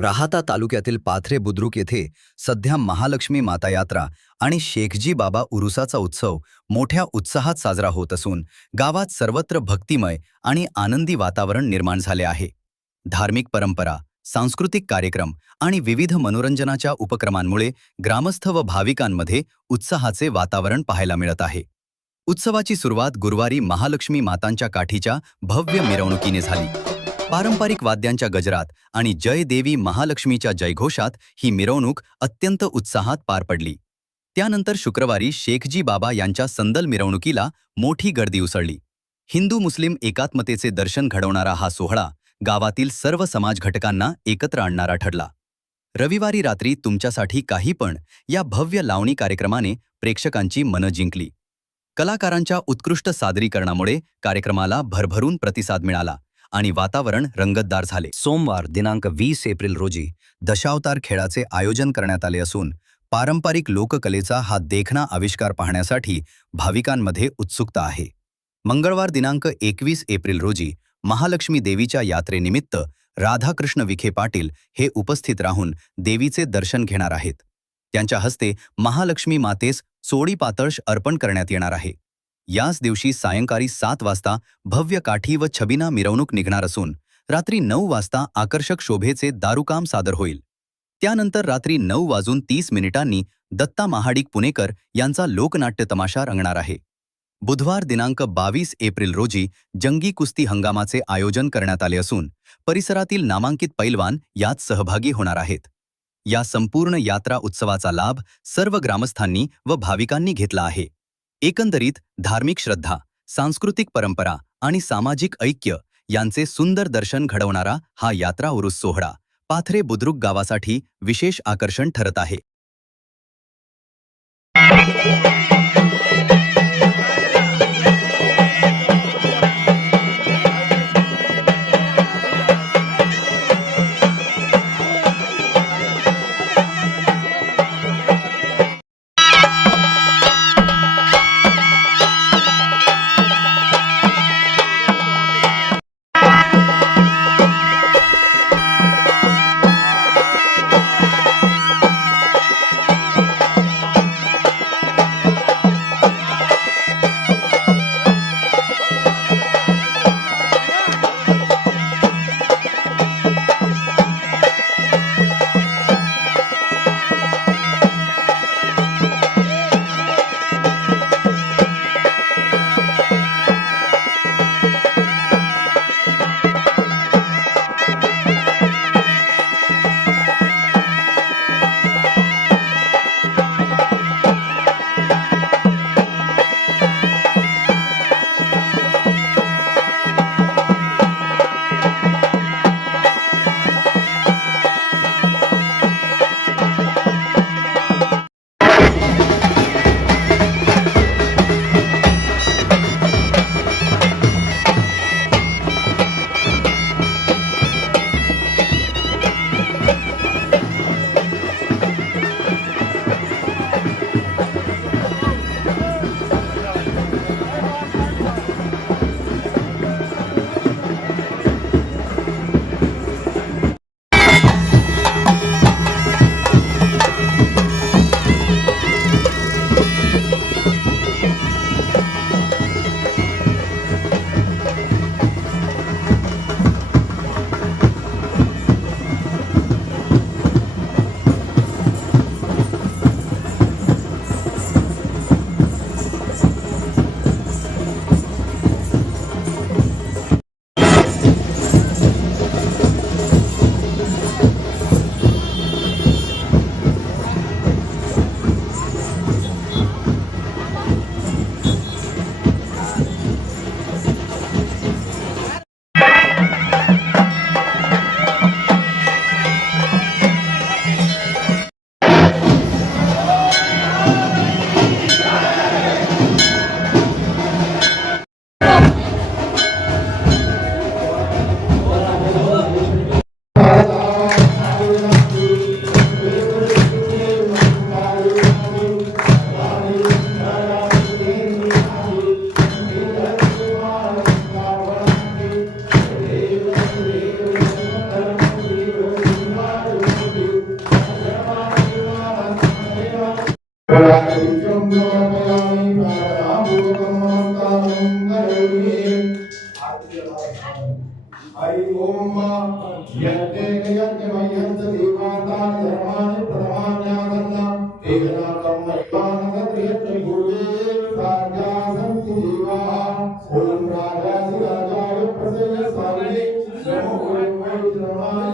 राहाता तालुक्यातील पाथरे बुद्रुक येथे सध्या महालक्ष्मी माता यात्रा आणि शेखजी बाबा उरुसाचा उत्सव मोठ्या उत्साहात साजरा होत असून गावात सर्वत्र भक्तिमय आणि आनंदी वातावरण निर्माण झाले आहे. धार्मिक परंपरा, सांस्कृतिक कार्यक्रम आणि विविध मनोरंजनाच्या उपक्रमांमुळे ग्रामस्थ व भाविकांमध्ये उत्साहाचे वातावरण पाहायला मिळत आहे. उत्सवाची सुरुवात गुरुवारी महालक्ष्मी मातांच्या काठीच्या भव्य मिरवणुकीने झाली. पारंपरिक वाद्यांच्या गजरात आणि जय देवी महालक्ष्मीच्या जयघोषात ही मिरवणूक अत्यंत उत्साहात पार पडली. त्यानंतर शुक्रवारी शेखजी बाबा यांच्या संदल मिरवणुकीला मोठी गर्दी उसळली. हिंदू मुस्लिम एकात्मतेचे दर्शन घडवणारा हा सोहळा गावातील सर्व समाज घटकांना एकत्र आणणारा ठरला. रविवारी रात्री तुमच्यासाठी काही पण या भव्य लावणी कार्यक्रमाने प्रेक्षकांची मनं जिंकली. कलाकारांच्या उत्कृष्ट सादरीकरणामुळे कार्यक्रमाला भरभरून प्रतिसाद मिळाला आणि वातावरण रंगतदार झाले. सोमवार दिनांक 20 एप्रिल रोजी दशावतार खेळाचे आयोजन करण्यात आले असून पारंपरिक लोककलेचा हा देखणा आविष्कार पाहण्यासाठी भाविकांमध्ये उत्सुकता आहे. मंगळवार दिनांक 21 एप्रिल रोजी महालक्ष्मी देवीच्या यात्रेनिमित्त राधाकृष्ण विखे पाटील हे उपस्थित राहून देवीचे दर्शन घेणार आहेत. त्यांच्या हस्ते महालक्ष्मी मातेस सोडी पातळश अर्पण करण्यात येणार आहे. याच दिवशी सायंकाळी 7 वाजता भव्य काठी व छबिना मिरवणूक निघणार असून रात्री 9 वाजता आकर्षक शोभेचे दारुकाम सादर होईल. त्यानंतर रात्री 9:30 दत्ता महाडिक पुणेकर यांचा लोकनाट्य तमाशा रंगणार आहे. बुधवार दिनांक 22 एप्रिल रोजी जंगी कुस्ती हंगामाचे आयोजन करण्यात आले असून परिसरातील नामांकित पैलवान यात सहभागी होणार आहेत. या संपूर्ण यात्रा उत्सवाचा लाभ सर्व ग्रामस्थांनी व भाविकांनी घेतला आहे. एकंदरीत धार्मिक श्रद्धा, सांस्कृतिक परंपरा आणि सामाजिक ऐक्य यांचे सुंदर दर्शन घडवणारा हा यात्रा उरूस सोहळा पाथरे बुद्रुक गावासाठी विशेष आकर्षण ठरत आहे. हरि ओम यज्ञ यज्ञ मय्यन्त देवाता धर्माणि प्रमाण्यासन्न तेनाकं महिमान सत्रियत्र भूये साध्या सन्ति देवाः ओम राजासि राजाय प्रसन्न स्वामिने नमो ओम वैष्णवाय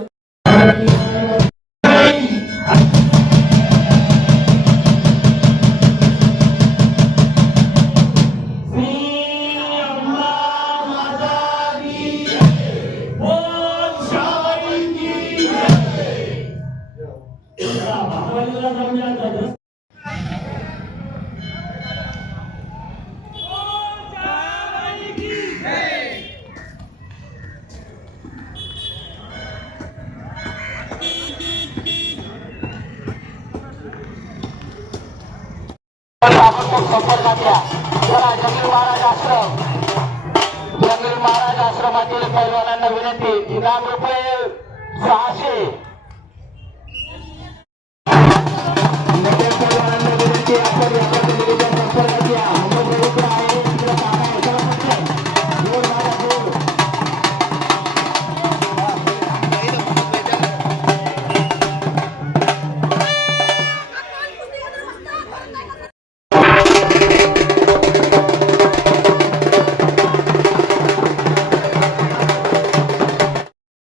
जंगल महाराज आश्रमातील पैलवानांना विनंती इनाम रुपये 600 पैलवानांना विनंती आपण या प्रतिनिधीच्या संपर्कात या अंमलबजावणी आहे तिकडे काका एकाला पटकन जोर मारा जोर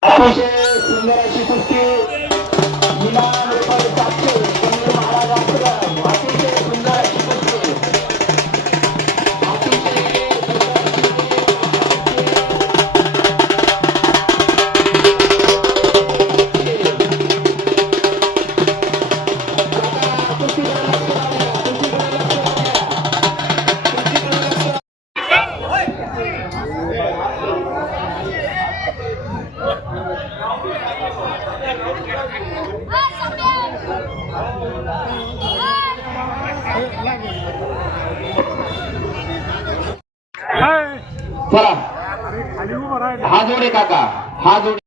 अतिशय सुंदर अशी कुस्ती इनाम रुपये 700 जंगल महाराज आश्रम अतिशय सुंदर अशी कुस्ती अतिशय चला हा जोडे काका हा जोडे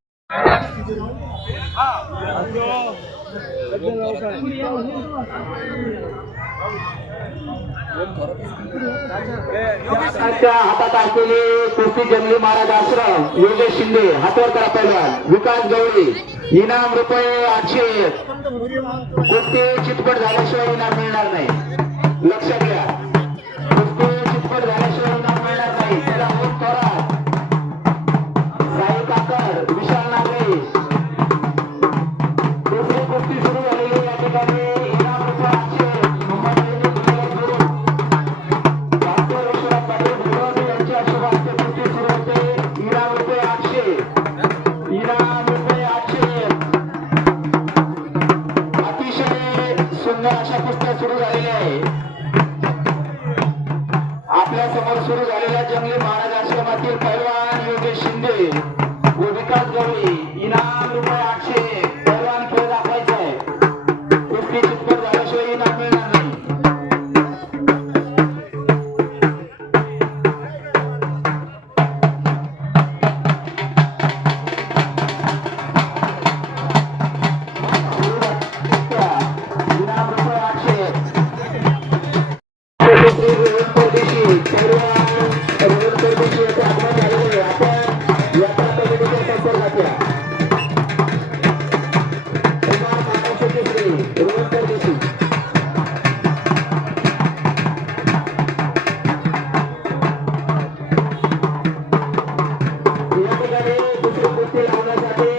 हातात असलेले कुस्ती जंगली महाराज आश्रम योगेश शिंदे हातवर करा पैलवान विकास गवळी इनाम रुपये 800 कुस्ती चितपट झाल्याशिवाय इनाम मिळणार नाही लक्षात घ्या कुस्ती चितपट झाल्याशिवाय इनाम मिळणार नाही त्याला होत थोरात साई काकर विशाल नागेश दुसरी कुस्ती सुरू झालेली या ठिकाणी इनाम रुपये 800 मुंबई डॉक्टर विश्वनाथ पाटील भुजबळ यांच्या आशीर्वादाने कुस्ती सुरू होते इनाम रुपये 800 इनाम रुपये 800 अतिशय सुंदर अशा कुस्त्या सुरू झालेल्या आहे आपल्या समोर सुरू झालेल्या जंगली महाराज आश्रमातील पैलवान योगेश शिंदे व विकास गवळी इनाम रुपये 800 पैलवान खेळ दाखवायचा आहे कुस्ती चितपट झाल्याशिवाय इनाम मिळणार नाही इनाम रुपये 800 परदेशी पैलवान परदेशी याचे आगमन झालेले आपण यात्रा कमिटीच्या संपर्कात या कुमार मानव श्री रोहन परदेशी या ठिकाणी दुसरी कुस्ती लावण्यासाठी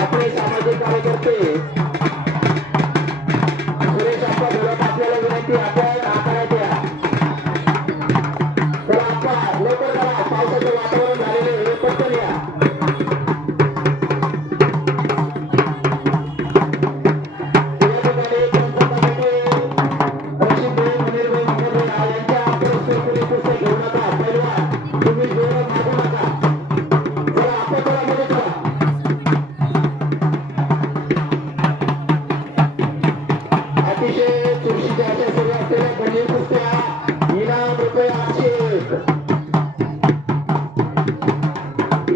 आपले सामाजिक कार्यकर्ते सुरेश अप्पा धोलक आपल्याला विनंती आपण आकारात या चला अप्पा लवकर करा पावसाचं वातावरण झालेले हे पटकन या या ठिकाणी पंच कमिटी रशीदभाई मुनीरभाई मुनीरभाई यांच्या पुरस्कृती पुस्तक घेऊ नका पैलवान तुम्ही जोरात मागू नका चला अप्पा चला मध्ये चला अतिशय चुरशीच्या अशा सुरू असलेल्या गंभीर कुस्त्या इनाम रुपये 800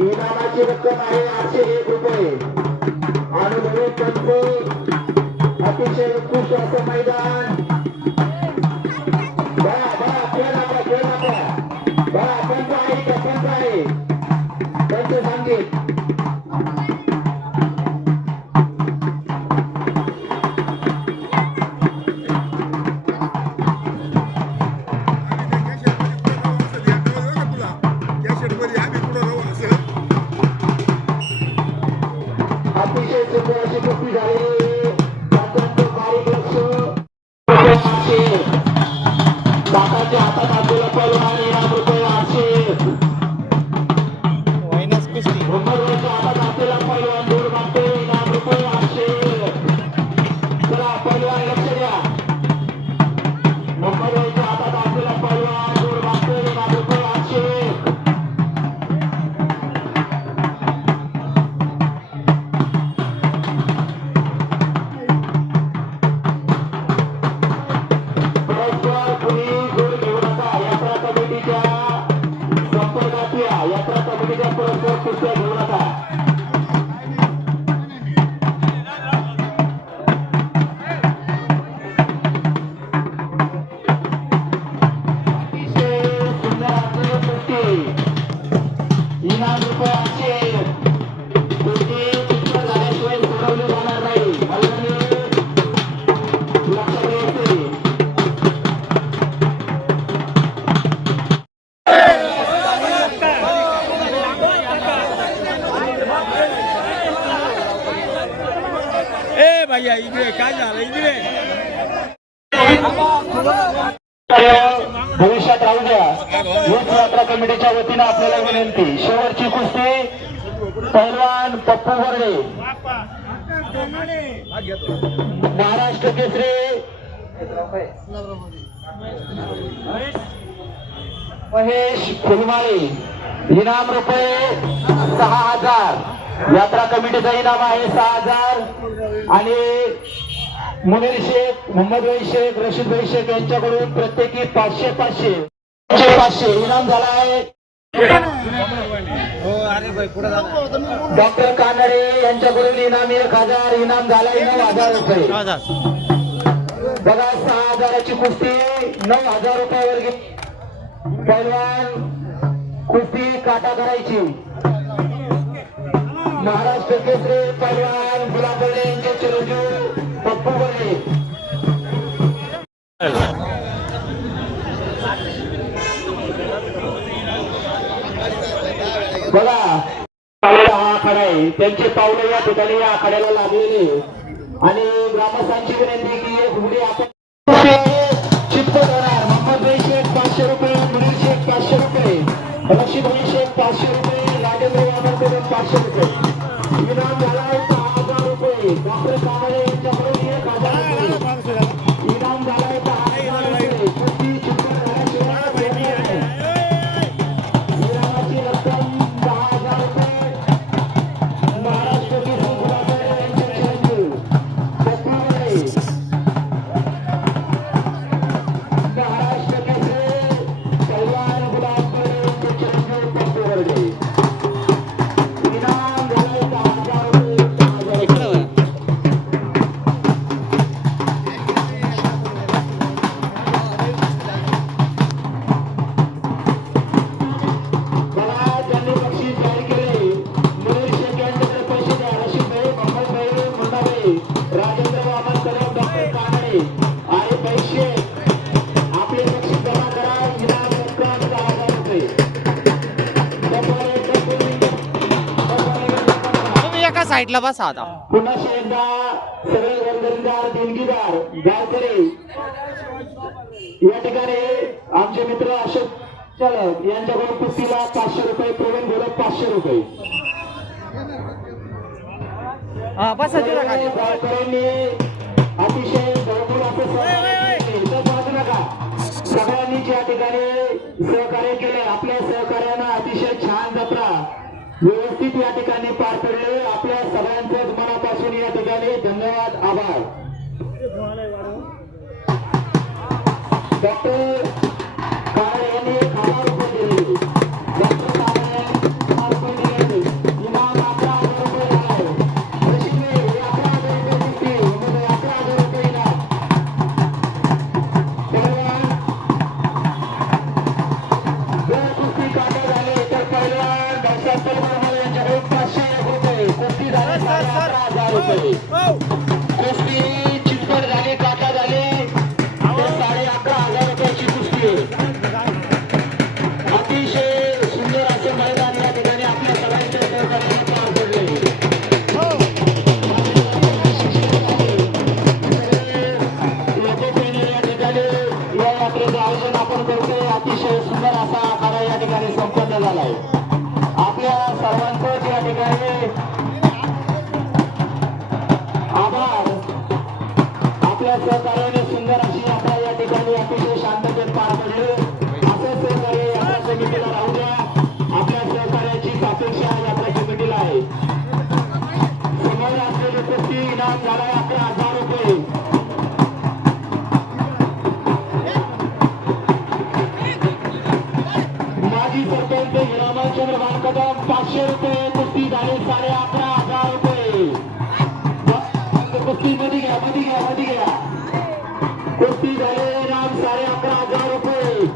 इनामाची रक्कम आहे 801 रुपये अनुभवी पंच अतिशय उत्कृष्ट असं मैदान बळा बळा खेळ नका बळा पंच आहे का पंच आहे पंच सांगित अतिशय सुंदर अशी कुस्ती झाली. अत्यंत बारीक लक्ष. काकाच्या हातात असलेला पैलवान इनाम रुपये 800. मुंबईच्या हातात असलेला पैलवान दूर मागते इनाम रुपये 800. चला पैलवान लक्ष द्या. मुंबईच्या हातात असलेला पैलवान दूर मागते इनाम रुपये 800. परस्पर कुणी दूर घेऊ नका. यात्रा कमिटीच्या संपर्कात या. यात्रा कमिटीच्या परस्पर कुस्त्या घेऊ नका. अतिशय सुंदर असलेली कुस्ती. इनाम रुपये 800. कुस्ती चित्र झाल्याशिवाय सोडवली जाणार नाही. मल्लांनी लक्षात घ्यायचे. ए भैया इकडे काय झालं इकडे भविष्यात राहू द्या. हीच यात्रा कमिटीच्या वतीनं आपल्याला विनंती. शेवटची कुस्ती पैलवान पप्पू वर्डे महाराष्ट्र केसरी महेश फुलमाळे इनाम रुपये 6000. यात्रा कमिटीचा इनाम आहे 6000 आणि मुनीर शेख, मोहम्मद भाई शेख, रशीद भाई शेख यांच्याकडून प्रत्येकी 500 500 इनाम झाला आहे. डॉक्टर कानडे यांच्याकडून इनाम 1000 इनाम झाला 9000 रुपये. बघा 6000ची कुस्ती 9000 रुपयावर पैलवान कुस्ती काटा करायची. महाराष्ट्र केसरी पैलवान गुलाब बर्डे यांचे चिरंजीव पप्पू बर्डे. बघा हा आखाडा आहे. त्यांचे पावले या ठिकाणी या आखाड्याला लागलेले आणि ग्रामस्थांची विनंती की एक हुडी आपण चित्त होणार. मोहम्मद भाई शेख 500 रुपये, मुनीर शेख 500 रुपये, रशीद भाई शेख 500 रुपये, राजेंद्र वामनकडून 500 रुपये. इनाम झाला आहे 6000 रुपये. डॉक्टर कांबळे यांच्याकडून 1000 रुपये. इनाम झाला आहे 6000 रुपये. कुस्ती चित्त झाल्याशिवाय इनामाची रक्कम 10,000 रुपये. महाराष्ट्र केसरी गुलाब बर्डे यांचे चिरंजीव पप्पू बर्डे. महाराष्ट्र केसरी पैलवान गुलाब बर्डे यांचे चिरंजीव पप्पू बर्डे. इनाम झाले 10,000 रुपये. 10,000 रुपये. बघा ज्यांनी बक्षीस जाहीर केले मुनीर शेख यांच्याकडे पैसे द्या. रशीद भाई, मोहम्मद भाई, मुन्ना भाई, राजेंद्र वामन कदम, डॉक्टर कानडे आणि पैसे आपले बक्षीस जमा करा. इनाम रक्कम 10,000 रुपये. तुम्ही एका साईडला बसा आता. पुन्हा एकदा सगळे वर्गणीदार देणगीदार गावकरी या ठिकाणी आमचे मित्र अशोक चालक यांच्याकडून कुस्तीला 500 रुपये, प्रवीण घोलप 500 रुपये. बसा तिथं खाली. गावकऱ्यांनी अतिशय बहुमूल असं सहकार्य केले. तर जाऊ नका. सगळ्यांनी या ठिकाणी सहकार्य केले. आपल्या सहकार्यानं अतिशय छान जत्रा व्यवस्थित या ठिकाणी पार पडले. आपल्या सगळ्यांचंच मनापासून या ठिकाणी धन्यवाद, आभार. डॉक्टर काळे यांनी 1000 रुपये दिले. डॉक्टर काळे 1000 रुपये दिले. इनाम 11,000 रुपये झाले. रशीद भाई 11,000 रुपये कुस्ती. 11,000 रुपये इनाम. पैलवान जर कुस्ती काटा झाले तर पैलवान डॉक्टर पैलवान यांच्याकडून 500 रुपये. कुस्ती झाली 11,000 रुपये. कुस्ती चितपट झाली, काटा झाले तर 11,500 रुपयाची कुस्ती आहे. अतिशय सुंदर असं मैदान या ठिकाणी आपल्या सगळ्यांच्या सहकार्याने पार पडले. आपल्या सहकार्याने सुंदर अशी यात्रा या ठिकाणी अतिशय शांततेत पार पडली. असं सहकार्य यात्रा समितीला राहू द्या. आपल्या सहकार्याची अपेक्षा यात्रा कमिटीला आहे. समोर असलेले कुस्ती इनाम झाला 11,000 रुपये. माजी सरपंच हिरामनचंद्र वानकदम 500 रुपये. कुस्ती झाली 11,500 रुपये. कुस्ती मध्ये घ्या, मध्ये घ्या, मध्ये घ्या. कुस्ती झाले इनाम 11,500 रुपये.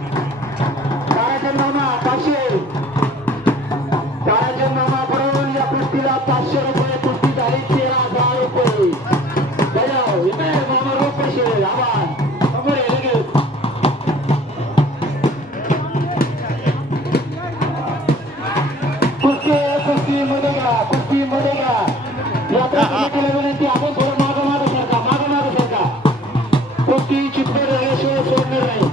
ताराचंद मामा 500. ताराचंद मामा कडून या कुस्तीला 500 रुपये. कुस्ती झाली 13,000 रुपये. बजाव इकडे मामा रोख पैसे आवाज समोर आहे लगेच. कुस्ती मध्ये घ्या, कुस्ती मध्ये घ्या. यात्रा कमिटीला विनंती, आपण थोडं मागं मागं सरका, मागं मागं सरका. कुस्ती चितपट झाल्याशिवाय सोडणार नाही.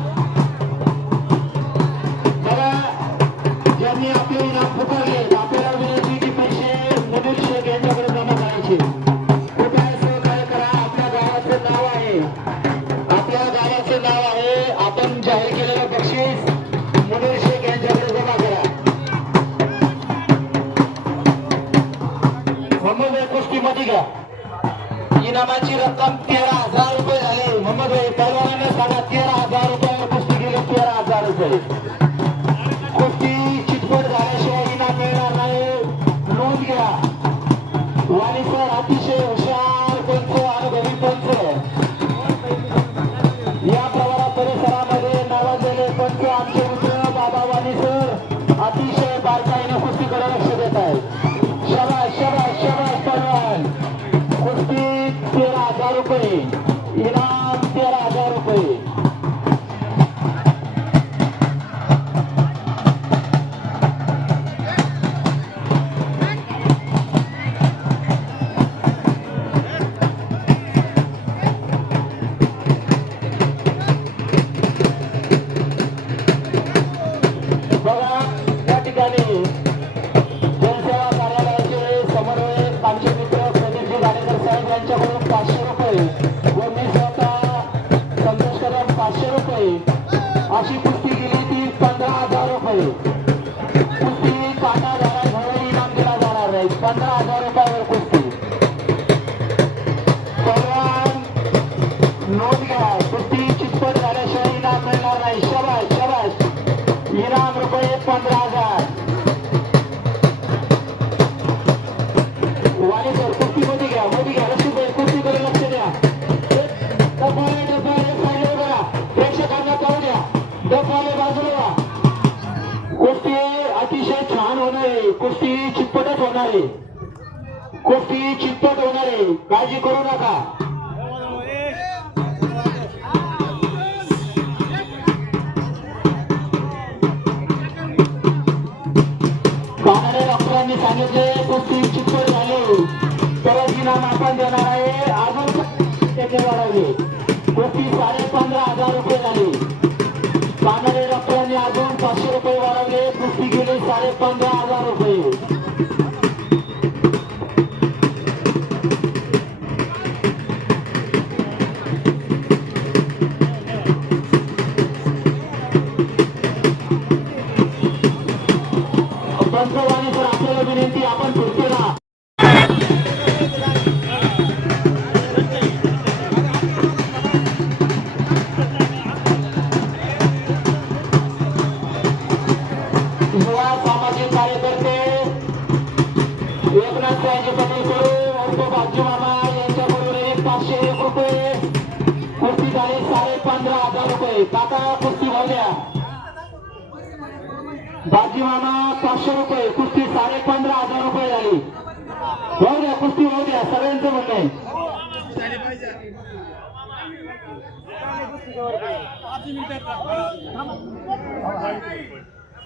बघा, ज्यांनी आपले इनाम पुकारले आपल्याला विनंती की पैसे मुनीर शेख यांच्याकडे जमा करायचे. कृपया सहकार्य करा. आपल्या गावाचं नाव आहे, आपल्या गावाचं नाव आहे. आपण जाहीर केलेलं बक्षीस मुनीर शेख यांच्याकडे जमा करा. मोहम्मद भाई कुस्ती मध्ये घ्या. इनामाची रक्कम 13,000 रुपये झाली. मोहम्मद भाई पैलवानाने सांगा 13,000 रुपयावर कुस्ती गेली. 13,000 रुपये. कुस्ती चितपट झाल्याशिवाय इनाम मिळणार नाही. नोंद घ्या. वाणी सर अतिशय हुशार पंच, अनुभवी पंच. या प्रवारा परिसरामध्ये नावाजलेले पंच आमचे मित्र बाबा वाणी सर अतिशय बारकाईने कुस्तीकडे लक्ष देत आहेत. शाबास शाबास शाबास पहलवान. कुस्ती 13,000 रुपये. इनाम 13,000 रुपये. बघा, या ठिकाणी जनसेवा कार्यालयाचे समन्वयक आमचे मित्र प्रदीपजी गाडेकर साहेब यांच्याकडून 500 रुपये व मी स्वतः संतोष कदम 500 रुपये अशी कुस्ती गेली ती 15,000 रुपये. कुस्ती काटा झाला म्हणून इनाम दिला जाणार नाही. 15,000 रुपयावर कुस्ती. पहलवान नोंद घ्या. कुस्ती चितपट झाल्याशिवाय इनाम मिळणार नाही. शाबास शाबास. इनाम रुपये 15,000. वाणी सर कुस्ती मध्ये घ्या, मध्ये घ्या. लक्ष्मीबाई कुस्तीकडे लक्ष द्या. डब्बाले डब्बाले पाहिजे बघा. प्रेक्षकांना पाहू द्या. डब्बाले बाजूला व्हा. कुस्ती अतिशय छान होणार आहे. कुस्ती चितपटच होणार आहे. कुस्ती चितपट होणार आहे. काळजी करू नका. कानडे डॉक्टरांनी सांगितले कुस्ती चितपट झाली तरच इनाम आपण देणार आहे. अजून त्याचे वाढवले. कुस्ती 15,500 रुपये झाली. कानडे डॉक्टरांनी अजून 500 रुपये वाढवले. कुस्ती गेली 15,500 रुपये. पंचवाणी सर आपल्याला विनंती, आपण पुढचे ना. युवा सामाजिक कार्यकर्ते एकनाथ साहेब पटेल उर्फ बाजी मामा यांच्याकडून 501 रुपये. कुस्ती झाली 15,500 रुपये. काका कुस्ती भावल्या. बाजी मामा 500 रुपये. कुस्ती 15,500 रुपये झाली. होऊ द्या, कुस्ती होऊ द्या. सगळ्यांचं म्हणणं आहे.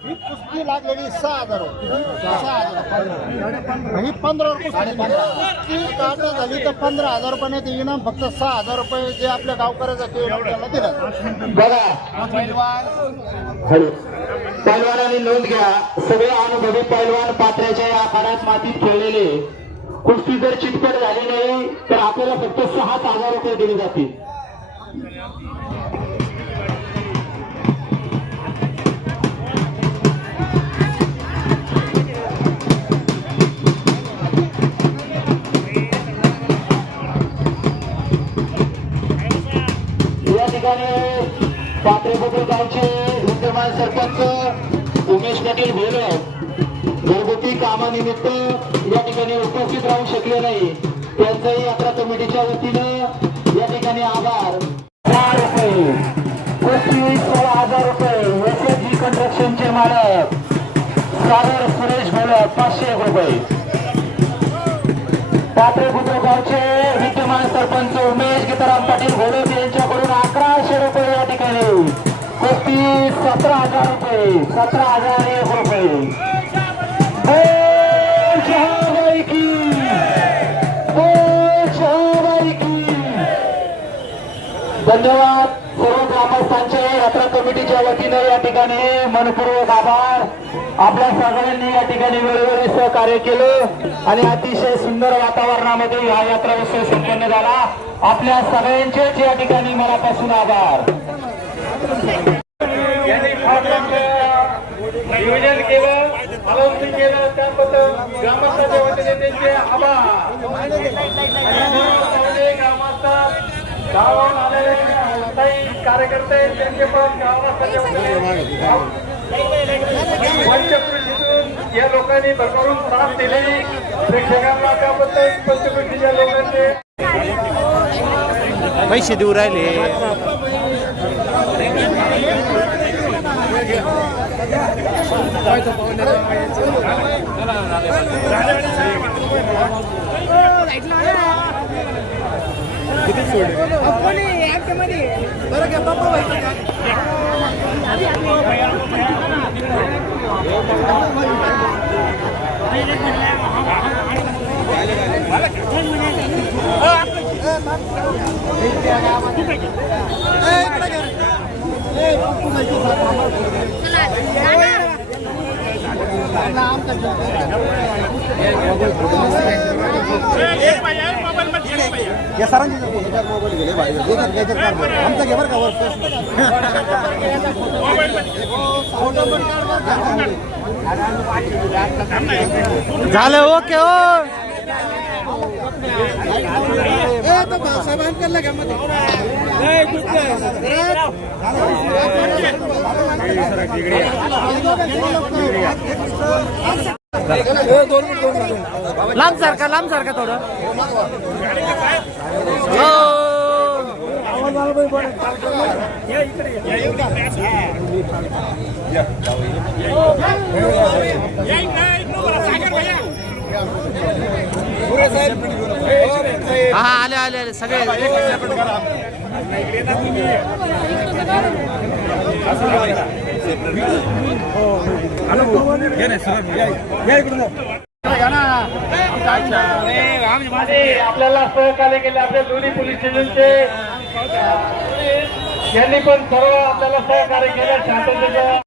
ही कुस्ती लागलेली 6,000 ही 15 कुस्ती काढ झाली तर 15,000 रुपये ते इनाम फक्त 6,000 रुपये जे आपल्या गावकऱ्याचा दिलं. बघा पैलवानांनी नोंद घ्या. सगळे अनुभवी पैलवान पात्र्याच्या या आखाड्यात मातीत खेळलेले. कुस्ती जर चितपट झाली नाही तर आपल्याला फक्त 6,000 रुपये दिले जातील. ठिकाणी पात्रे गावचे विद्यमान सरपंच उमेश पाटील भोलक घरगुती कामानिमित्त या ठिकाणी उपस्थित राहू शकले नाही. त्यांचंही यात्रा कमिटीच्या वतीनं या ठिकाणी आभार. 1000 रुपये कुस्ती 16,000 रुपये SSG कन्स्ट्रक्शनचे मालक सागर सुरेश भोलक 500 रुपये. पात्रे बुद्रुकगावचे विद्यमान सरपंच उमेश गीताराम पाटील घोडक यांच्याकडून 1100 रुपये या ठिकाणी कुस्ती 17,000 रुपये 17,001 रुपये. धन्यवाद. सर्व ग्रामस्थांचे यात्रा कमिटीच्या वतीने या ठिकाणी मनपूर्वक आभार. आपल्या सगळ्यांनी या ठिकाणी वेळोवेळी सहकार्य केलं आणि अतिशय सुंदर वातावरणामध्ये हा यात्रा उत्सव संपन्न झाला. आपल्या सगळ्यांचेच या ठिकाणी मनापासून आभार. नियोजन केलं, आलोचन केलं त्याबद्दल ग्रामस्थांच्या वतीने त्यांचे आभार. ग्रामस्थ गावाहून आलेले काही कार्यकर्ते त्यांचे पण ग्रामस्थांच्या वतीने पंचकृषीतून या लोकांनी भरभरून साथ दिली. प्रेक्षकांना त्याबद्दल पंचकृषीच्या लोकांचे पैसे देऊ राहिले. या सरांची मोबाईल गेले आमचा घे बरं का झालं ओके हो. लांब सारखा थोडं. हा आले सगळे. आपल्याला सहकार्य केले आपल्या दोन्ही पोलीस स्टेशनचे यांनी पण सर्व आपल्याला सहकार्य केले. शांततेच्या